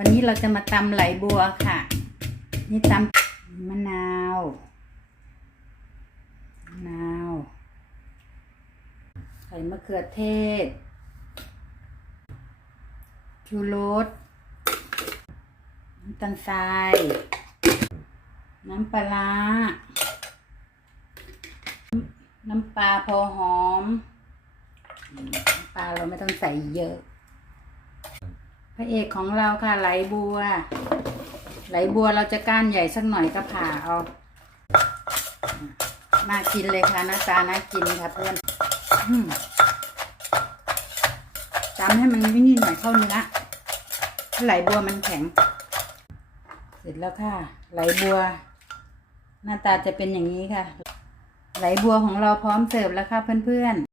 วันนี้เราจะมาตำไหลบัวค่ะ นี่ตำมะนาวมะนาวใส่มะเขือเทศ ชูรสน้ำตาลทราย น้ำปลา น้ำปลาพอหอม น้ำปลาเราไม่ต้องใส่เยอะ พระเอกของเราค่ะไหลบัว ไหลบัวเราจะก้านใหญ่สักหน่อยก็ผ่าเอาน่ากินเลยค่ะหน้าตาน่ากินค่ะเพื่อนจำให้มันนี่งหน่อยเข้าเนื้อไหลบัวมันแข็ง เสร็จแล้วค่ะ ไหลบัว หน้าตาจะเป็นอย่างนี้ค่ะ ไหลบัวของเราพร้อมเสิร์ฟแล้วค่ะเพื่อนๆ